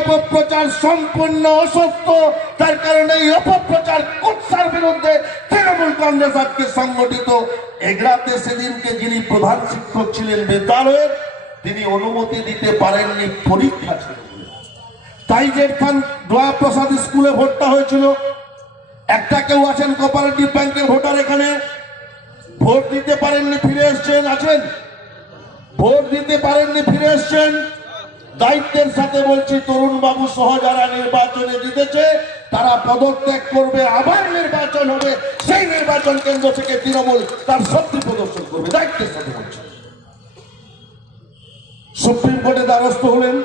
অপপ্রচার সম্পূর্ণ অসত্য। তার কারণে এই অপপ্রচার কুৎসার বিরুদ্ধে তৃণমূল কংগ্রেস আজকে সংগঠিত। এগরাতে সেদিনকে যিনি প্রধান শিক্ষক ছিলেন বিদ্যালয়ের, তিনি অনুমতি দিতে পারেননি, পরীক্ষা ছিল। তাই যে দোয়া প্রসাদ স্কুলে ভোটটা হয়েছিল, একটা কেউ আছেন কোঅপারেটিভ ব্যাংকের ভোটার, এখানে ভোট দিতে পারেননি, ফিরে এসছেন, আছেন ভোট দিতে পারেননি, ফিরে এসছেন। দায়িত্বের সাথে বলছি, তরুণ বাবু সহ যারা নির্বাচনে জিতেছে তারা পদত্যাগ করবে, আবার নির্বাচন হবে, সেই নির্বাচন কেন্দ্র থেকে তৃণমূল তার শক্তি প্রদর্শন করবে, দায়িত্বের সাথে বলছে। সুপ্রিম কোর্টে দ্বারস্থ হলেন,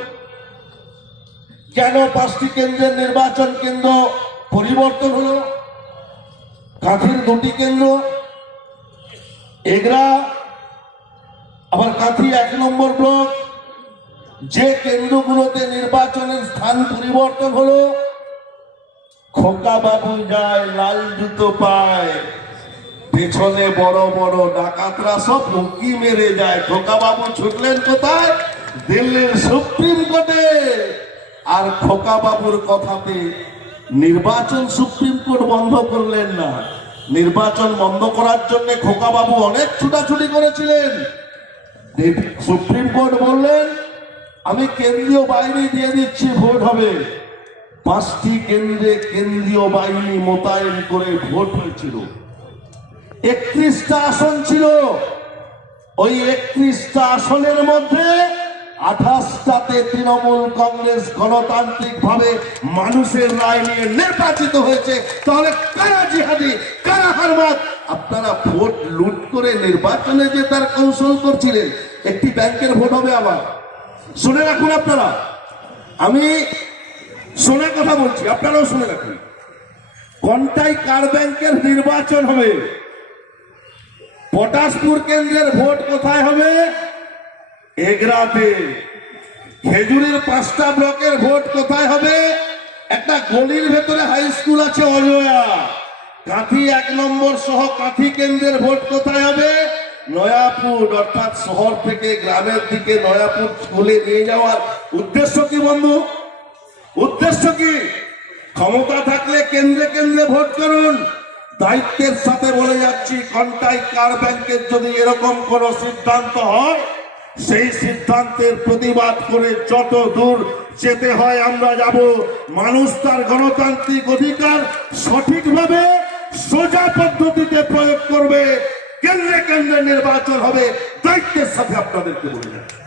কেন 5টি কেন্দ্রের নির্বাচন কেন্দ্র পরিবর্তন হলো? কাঁথির 2টি কেন্দ্র, এগরা আবার কাঁথি 1 নম্বর ব্লক, যে কেন্দ্রগুলোতে নির্বাচনের স্থান পরিবর্তন হলো, খোকা বাবু যায়, লাল জুতো পায়, পেছনে বড় বড় ডাকাতরা সব উঁকি মেরে যায়। খোকা বাবু ছুটলেন কোথায়? দিল্লির সুপ্রিম কোর্টে। আর খোকা বাবুর কথাতে নির্বাচন সুপ্রিম কোর্ট বন্ধ করলেন না। নির্বাচন বন্ধ করার জন্য খোকা বাবু অনেক ছুটাছুটি করেছিলেন। সুপ্রিম কোর্ট বললেন, আমি কেন্দ্রীয় বাহিনী দিয়ে দিচ্ছি, ভোট হবে। 5টি কেন্দ্রে কেন্দ্রীয় বাহিনী মোতায়েন করে ভোট হয়েছিল। 31টা আসন ছিল। ওই 31টা আসনের মধ্যে 28টাতে তৃণমূল কংগ্রেস গণতান্ত্রিক ভাবে মানুষের রায় নিয়ে নির্বাচিত হয়েছে। তাহলে কারা জিহাদি, কারা হারমাত? আপনারা ভোট লুট করে নির্বাচনে যে তার কৌশল করছিলেন। একটি ব্যাংকের ভোট হবে, আবার শুনে রাখুন আপনারা, আমি শোনা কথা বলছি, আপনারাও শুনে রাখুন। কোনটাই কার ব্যাংকের নির্বাচন হবে? পটাশপুর কেন্দ্রের ভোট কোথায় হবে? এগরাতে। খেজুরের 5টা ব্লকের ভোট কোথায় হবে? একটা গলির ভেতরে হাই স্কুল আছে, অজয়া। কাঁথি 1 নম্বর সহ কাঁথি কেন্দ্রের ভোট কোথায় হবে? নয়াপুর। অর্থাৎ শহর থেকে গ্রামের দিকে নয়াপুর স্কুলে নিয়ে যাওয়ার উদ্দেশ্য কি বন্ধু? উদ্দেশ্য কি? ক্ষমতা থাকলে কেন্দ্রে কেন্দ্রে ভোট করুন। দায়িত্বের সাথে বলে যাচ্ছি, কোনটাই কার ব্যাংকের যদি এরকম কোন সিদ্ধান্ত হয়, সেই সিদ্ধান্তের প্রতিবাদ করে যত দূর যেতে হয় আমরা যাব। মানুষ তার গণতান্ত্রিক অধিকার সঠিকভাবে সোজা পদ্ধতিতে প্রয়োগ করবে। কেন্দ্রে কেন্দ্রে নির্বাচন হবে, দায়িত্বের সাথে আপনাদেরকে বলে যাচ্ছি।